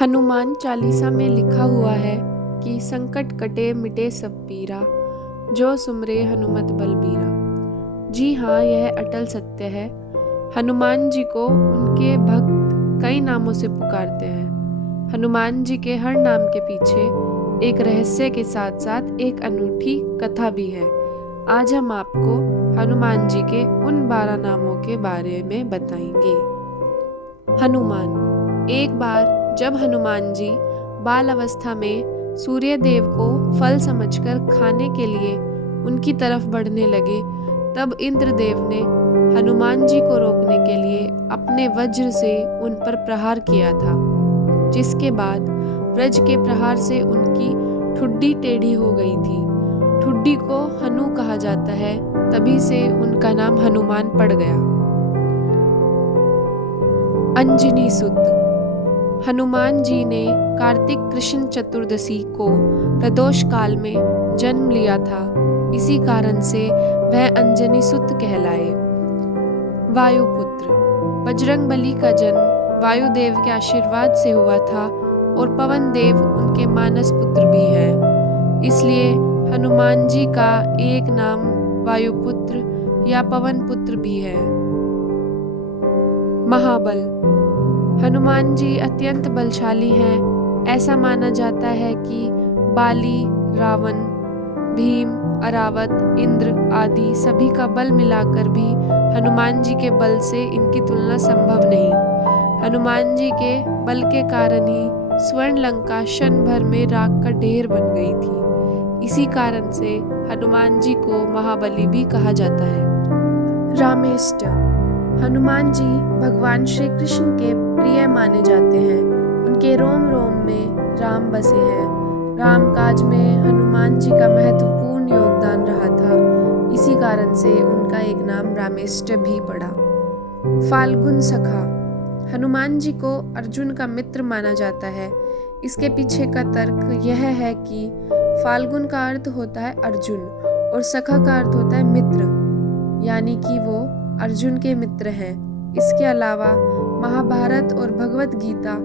हनुमान चालीसा में लिखा हुआ है कि संकट कटे मिटे सब पीरा, जो सुमरे हनुमत बलबीरा। जी हाँ, यह अटल सत्य है। हनुमान जी को उनके भक्त कई नामों से पुकारते हैं। हनुमान जी के हर नाम के पीछे एक रहस्य के साथ साथ एक अनूठी कथा भी है। आज हम आपको हनुमान जी के उन 12 नामों के बारे में बताएंगे। हनुमान। एक बार जब हनुमान जी बाल अवस्था में सूर्य देव को फल समझकर खाने के लिए उनकी तरफ बढ़ने लगे, तब इंद्रदेव ने हनुमान जी को रोकने के लिए अपने वज्र से उन पर प्रहार किया था, जिसके बाद व्रज के प्रहार से उनकी ठुड्डी टेढ़ी हो गई थी। ठुड्डी को हनु कहा जाता है, तभी से उनका नाम हनुमान पड़ गया। अंजनी सुत। हनुमान जी ने कार्तिक कृष्ण चतुर्दशी को प्रदोष काल में जन्म लिया था, इसी कारण से वह अंजनी सुत कहलाए। वायुपुत्र। बजरंगबली का जन्म वायुदेव के आशीर्वाद से हुआ था और पवन देव उनके मानस पुत्र भी हैं। इसलिए हनुमान जी का एक नाम वायुपुत्र या पवन पुत्र भी है। महाबल। हनुमान जी अत्यंत बलशाली हैं। ऐसा माना जाता है कि बाली, रावण, भीम, अरावत, इंद्र आदि सभी का बल मिलाकर भी हनुमान जी के बल से इनकी तुलना संभव नहीं। हनुमान जी के बल के कारण ही स्वर्ण लंका क्षण भर में राख का ढेर बन गई थी। इसी कारण से हनुमान जी को महाबली भी कहा जाता है। रामेष्ट। हनुमान जी भगवान श्री कृष्ण के प्रिय माने जाते हैं। उनके रोम रोम में राम बसे हैं। राम काज में हनुमान जी का महत्वपूर्ण योगदान रहा था, इसी कारण से उनका एक नाम रामेष्ट भी पड़ा। फाल्गुन सखा। हनुमान जी को अर्जुन का मित्र माना जाता है। इसके पीछे का तर्क यह है कि फाल्गुन का अर्थ होता है अर्जुन और सखा का अर्थ होता है मित्र, यानी कि वो अर्जुन के मित्र हैं। इसके अलावा महाभारत और भगवत गीता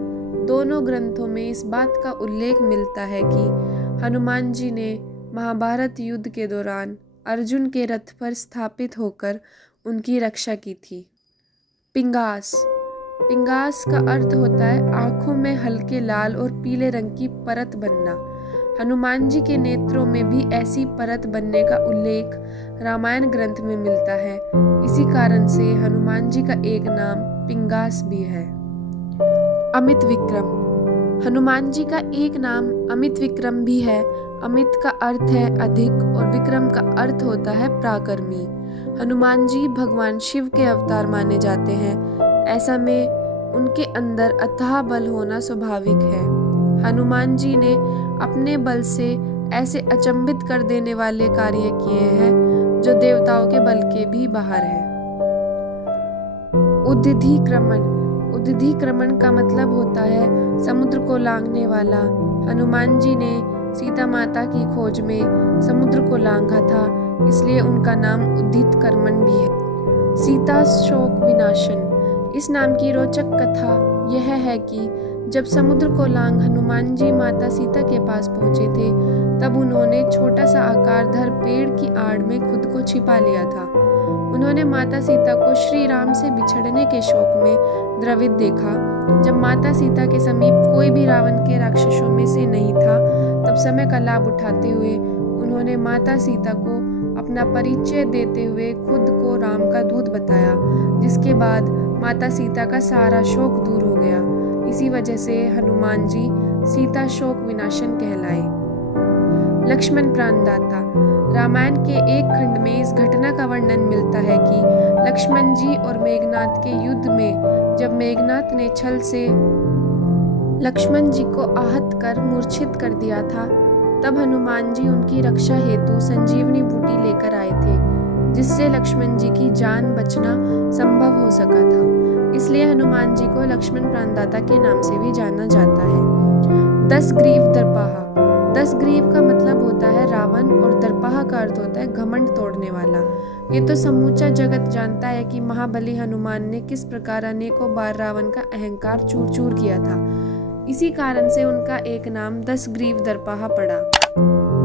दोनों ग्रंथों में इस बात का उल्लेख मिलता है कि हनुमान जी ने महाभारत युद्ध के दौरान अर्जुन के रथ पर स्थापित होकर उनकी रक्षा की थी। पिंगास। पिंगास का अर्थ होता है आंखों में हल्के लाल और पीले रंग की परत बनना। हनुमान जी के नेत्रों में भी ऐसी परत बनने का उल्लेख रामायण ग्रंथ में मिलता है। इसी कारण से हनुमान जी का एक नाम पिंगास भी है। अमित विक्रम। हनुमान जी का एक नाम अमित विक्रम भी है। अमित का अर्थ है अधिक और विक्रम का अर्थ होता है पराक्रमी। हनुमान जी भगवान शिव के अवतार माने जाते हैं। ऐसा में उनके अंदर अथाह बल होना स्वाभाविक है। हनुमान जी ने अपने बल से ऐसे अचंभित कर देने वाले कार्य किए हैं जो देवताओं के बल के भी बाहर है। उद्धिक्रमण। उद्धिक्रमण का मतलब होता है समुद्र को लांघने वाला। हनुमान जी ने सीता माता की खोज में समुद्र को लांघा था, इसलिए उनका नाम उद्धिक्रमण भी है। सीता शोक विनाशन। इस नाम की रोचक कथा यह है कि जब समुद्र को लांघ हनुमान जी माता सीता के पास पहुंचे थे, तब उन्होंने छोटा सा आकारधर पेड़ की आड़ में खुद को छिपा लिया था। उन्होंने माता सीता को श्री राम से बिछड़ने के शोक में द्रवित देखा। जब माता सीता के समीप कोई भी रावण के राक्षसों में से नहीं था, तब समय का लाभ उठाते हुए उन्होंने माता सीता को अपना परिचय देते हुए खुद को राम का दूत बताया, जिसके बाद माता सीता का सारा शोक दूर हो गया। इसी वजह से हनुमान जी सीता शोक विनाशन कहलाए। लक्ष्मण प्राणदाता। रामायण के एक खंड में इस घटना का वर्णन मिलता है कि लक्ष्मण जी और मेघनाथ के युद्ध में जब मेघनाथ ने छल से लक्ष्मण जी को आहत कर मूर्छित कर दिया था, तब हनुमान जी उनकी रक्षा हेतु संजीवनी बूटी लेकर आए थे, जिससे लक्ष्मण जी की जान बचना संभव हो सका था। इसलिए हनुमान जी को लक्ष्मण प्राणदाता के नाम से भी जाना जाता है। 10 ग्रीव दर्पाहा। 10 ग्रीव का मतलब होता है रावण और दर्पाहा का अर्थ होता है घमंड तोड़ने वाला। ये तो समूचा जगत जानता है कि महाबली हनुमान ने किस प्रकार अनेकों बार रावण का अहंकार चूर चूर किया था। इसी कारण से उनका एक नाम 10 ग्रीव दर्पाहा पड़ा।